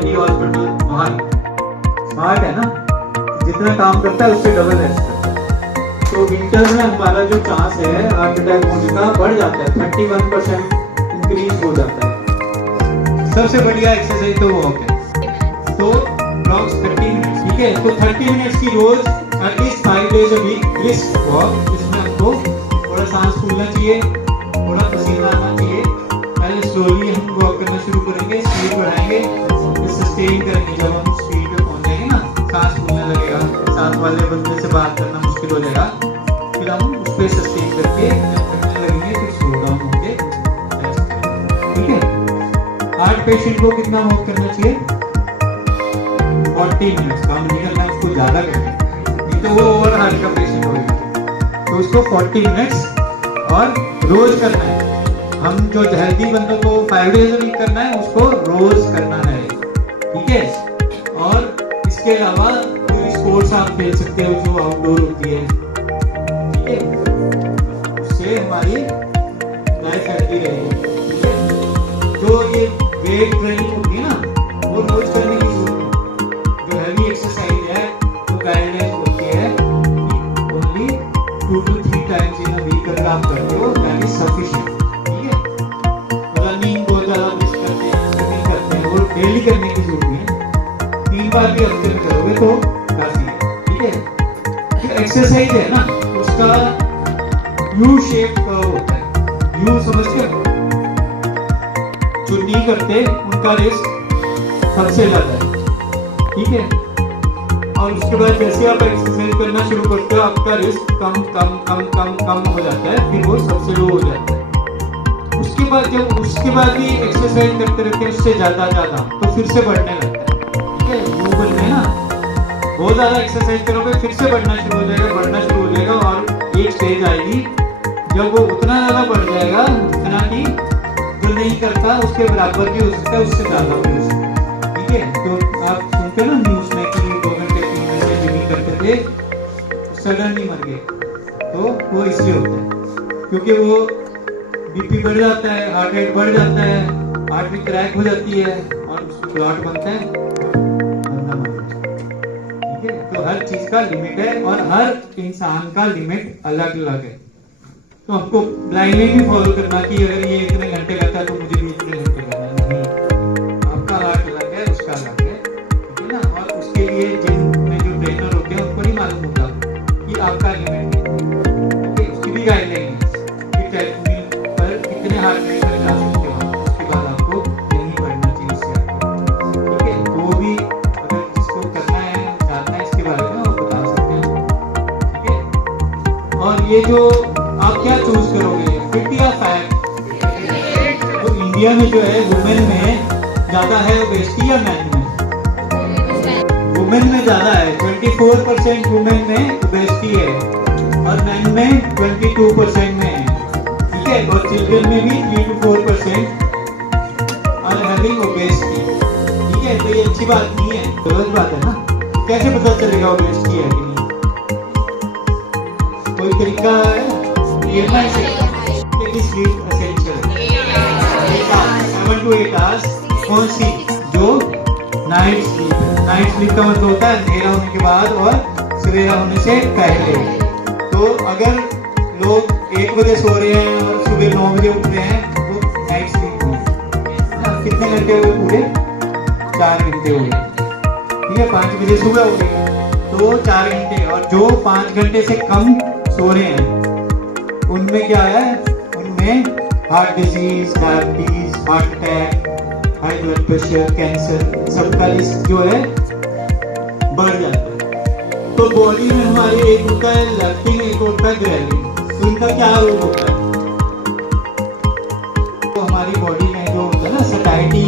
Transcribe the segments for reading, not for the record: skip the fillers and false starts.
D hospital Mohali. Smart है ना, जितना काम करता है उससे डबल रेस्ट करता है। तो विंटर में हमारा जो चांस है हार्ट अटैक होने का बढ़ जाता है, 31% इंक्रीज हो जाता है। सबसे बढ़िया एक्सरसाइज तो वॉक है। तो ब्लॉक्स 30 मिनट्स, ठीक है। तो 30 मिनट्स की रोज at least 5 days a week brisk walk, जिसमें हमको थोड़ा सांस फूलना चाहिए, थोड़ा पसीना आना चाहिए। पहले स्लोली हम वॉक करना शुरू करेंगे, स्पीड बढ़ाएंगे, फिर सस्टेन करेंगे। जब हम स्पीड पे पहुंच जाएंगे ना, सांस फूलने लगेगा, साथ वाले बंदे से बात करना मुश्किल हो जाएगा, फिर हम उस पर सस्टेन करके करने लगेंगे, फिर स्लो डाउन होके रेस्ट करेंगे, ठीक है। हार्ट पेशेंट को कितना वॉक करना चाहिए? 40 मिनट्स। काम नहीं करना है उसको, ज्यादा करना है, नहीं तो वो ओवर हार्ट का पेशेंट होगा। तो उसको 40 मिनट्स और रोज करना है। हम जो हेल्दी बंदों को 5 डेज वीक करना है, उसको रोज करना है, ठीक है। और इसके अलावा कोई स्पोर्ट्स आप खेल सकते हो जो आउटडोर होती है, ठीक है। उससे हमारी लाइफ हेल्दी रहेगी, ठीक है। जो ये वेट ट्रेनिंग होती है ना, वो रोज करने की जरूरत है। जो हैवी एक्सरसाइज है वो गाइडलाइन होती है कि only 2 to 3 times in a week अगर आप करते हो दैट इज सफिशिएंट, ठीक है। रनिंग बहुत ज्यादा मिस करते हैं, स्विमिंग करते हैं, वो डेली करने की जरूरत नहीं है। 3 बार भी हफ्ते में करोगे तो काफी है, ठीक है। जो एक्सरसाइज है ना, उसका यू शेप कर्व होता है। यू समझते हो? जो नहीं करते उनका रिस्क सबसे ज्यादा है, ठीक है। और उसके बाद जैसे आप एक्सरसाइज करना शुरू करते हो, आपका रिस्क कम कम कम कम कम हो जाता है, फिर वो सबसे लो हो जाता है। उसके बाद भी एक्सरसाइज करते रहते हैं उससे ज्यादा तो फिर से बढ़ने लगता है, ठीक है। वो बोलते हैं ना, बहुत ज्यादा एक्सरसाइज करोगे फिर से बढ़ना शुरू हो जाएगा, और एक स्टेज आएगी जब वो उतना ज्यादा बढ़ जाएगा जितना कि जो नहीं करता उसके बराबर भी हो सकता है, उससे ज्यादा भी हो सकता है, ठीक है। तो आप सुनते हो ना न्यूज में कि 2 घंटे 3 घंटे जिमिंग करते थे, सडनली मर गए। तो वो इसलिए होता है क्योंकि वो बीपी बढ़ जाता है, हार्ट रेट बढ़ जाता है, हार्ट में क्रैक हो जाती है और उसमें क्लॉट बनता है, बंदा मर जाता है, ठीक है। तो हर चीज का लिमिट है और हर इंसान का लिमिट अलग अलग है। तो हमको ब्लाइंडली भी फॉलो करना कि अगर ये इतने घंटे करता है तो मुझे भी इतने घंटे करना है, नहीं। आपका हार्ट अलग है, उसका अलग है, ठीक है ना। और उसके लिए जिम में जो ट्रेनर होते हैं उनको नहीं मालूम होता कि आपका लिमिट है, ठीक है। उसकी भी गाइडलाइन है कि ट्रेडमिल पर कितने हार्ट रेट पर जा सकते हो, उसके बाद आपको नहीं बढ़ना चाहिए उससे आगे, ठीक है। तो भी अगर जिसको करना है, जानना है इसके बारे में, वो बता सकते हैं, ठीक है। और ये जो आप क्या चूज करोगे, फिट या फैट? तो इंडिया में जो है वुमेन में ज्यादा है ओबेसिटी या मैन में? वुमेन में ज्यादा है, 24% वुमेन में ओबेसिटी है और मैन में 22% में है, ठीक है। और चिल्ड्रन में भी 3 to 4% आर हैविंग ओबेसिटी, ठीक है। तो ये अच्छी बात नहीं है, गलत बात है ना। कैसे पता चलेगा ओबेसिटी है कि नहीं? कोई तरीका है? Sleep essential 7 to 8 hours. कौन सी? जो नाइट स्लीप है। नाइट स्लीप का मतलब होता है अंधेरा होने के बाद और सवेरा होने से पहले। तो अगर लोग 1 बजे सो रहे हैं और सुबह 9 बजे उठ रहे हैं, वो नाइट स्लीप हुई, कितने घंटे हुए? पूरे 4 घंटे हुए, ठीक है। 5 बजे सुबह हो गई तो 4 घंटे। और जो 5 घंटे से कम सो रहे हैं उनमें क्या है? उनमें heart disease, diabetes, heart attack, high blood pressure, cancer, सबका रिस्क जो है बढ़ जाता है। तो बॉडी में हमारे एक होता है लेप्टिन, एक होता है ग्रेलिन। तो इनका क्या रोल होता है? तो हमारी बॉडी में जो होता है ना, सटाइटी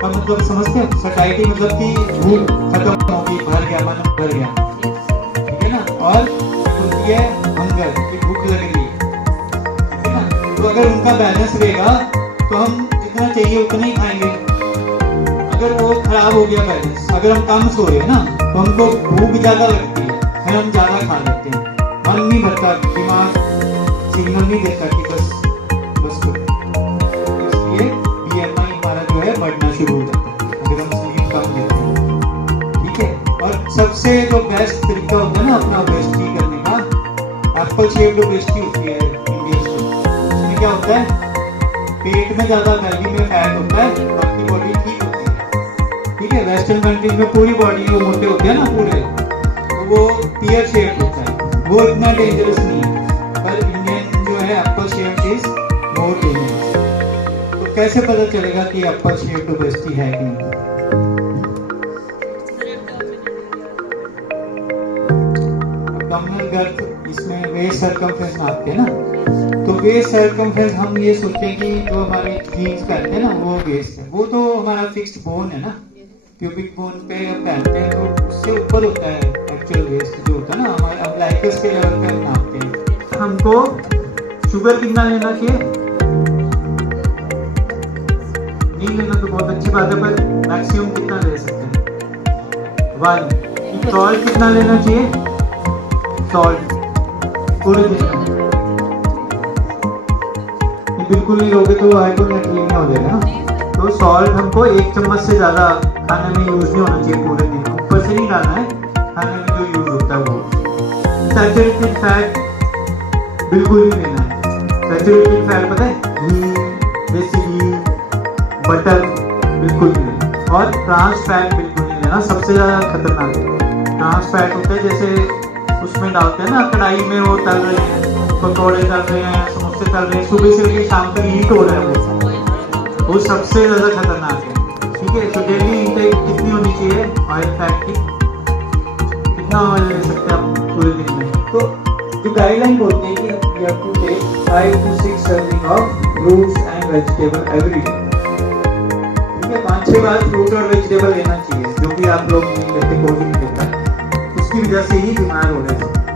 का मतलब समझते हैं? सटाइटी मतलब कि भूख खत्म होगी, भर गया, मन भर गया, ठीक है ना। और होती है हंगर, कि भूख लग रही है, ठीक है ना। तो अगर उनका बैलेंस रहेगा तो हम जितना चाहिए उतना ही खाएंगे। अगर वो खराब हो गया बैलेंस, अगर हम कम सो रहे हैं ना, तो हमको भूख ज्यादा लगती है, फिर हम ज्यादा खा लेते हैं, मन नहीं भरता, दिमाग सिग्नल नहीं देता कि बस करो। इसलिए BMI हमारा जो है बढ़ना शुरू हो जाता है अगर सबसे जो बेस्ट तरीका होता है ना अपना ओबेसिटी करने का, एप्पल शेप्ड ओबेसिटी होती है इंडियन में। इसमें क्या होता है, पेट में ज्यादा belly में फैट होता है, बाकी बॉडी ठीक होती है। ठीक है, वेस्टर्न कंट्रीज में पूरी बॉडी वो मोटे होते हैं ना पूरे, तो वो पीयर शेप होता है, वो इतना डेंजरस नहीं है। पर इंडियन जो है Apple shape is more dangerous. तो कैसे पता चलेगा कि एप्पल शेप्ड ओबेसिटी है कि नहीं? अगर इसमें वेस्ट सर्कमफ्रेंस नापते हैं ना, तो वेस्ट सर्कमफ्रेंस हम ये सोचते हैं कि जो हमारे जीन्स पहनते हैं ना वो वेस्ट है, वो तो हमारा फिक्स्ड बोन है ना, प्यूबिक बोन पे पहनते हैं, तो उससे ऊपर होता है एक्चुअल वेस्ट जो होता है ना, हमारे अम्बलाइकस के लेवल पे हम नापते हैं। हमको शुगर कितना लेना चाहिए? नहीं लेना तो बहुत अच्छी बात है, पर मैक्सिमम कितना ले सकते हैं? 1। सॉल्ट कितना लेना चाहिए? सॉल्ट पूरे दिन में बिल्कुल नहीं लोगे तो हाइपोनेट्रीमिया हो जाएगा ना। तो सॉल्ट हमको 1 चम्मच से ज्यादा खाने में यूज नहीं होना चाहिए पूरे दिन, ऊपर से नहीं डालना है, खाने में जो यूज होता है वो। सैचुरेटेड फैट बिल्कुल नहीं लेना है। सैचुरेटेड फैट पता है, घी, देसी घी, बटर बिल्कुल नहीं लेना, और ट्रांस फैट बिल्कुल नहीं लेना, सबसे ज्यादा खतरनाक है। ट्रांस फैट होता है जैसे उसमें डालते हैं ना कढ़ाई में, वो तल रहे हैं, पकौड़े तल रहे हैं, समोसे तल रहे हैं, सुबह से लेकर शाम तक हीट हो रहा है, वो सबसे ज्यादा खतरनाक है। ठीक है, तो डेली इंटेक कितनी होनी चाहिए ऑयल फैट की? कितना ऑयल ले सकते हैं आप पूरे दिन में? तो जो गाइडलाइन बोलते हैं कि you have to take 5 to 6 serving of fruits and vegetable every day. ठीक है, 5-6 बार फ्रूट और वेजिटेबल लेना चाहिए, जो भी आप लोग नहीं लेते, कोई भी नहीं लेता, उसकी वजह से ही बीमार हो रहे हैं।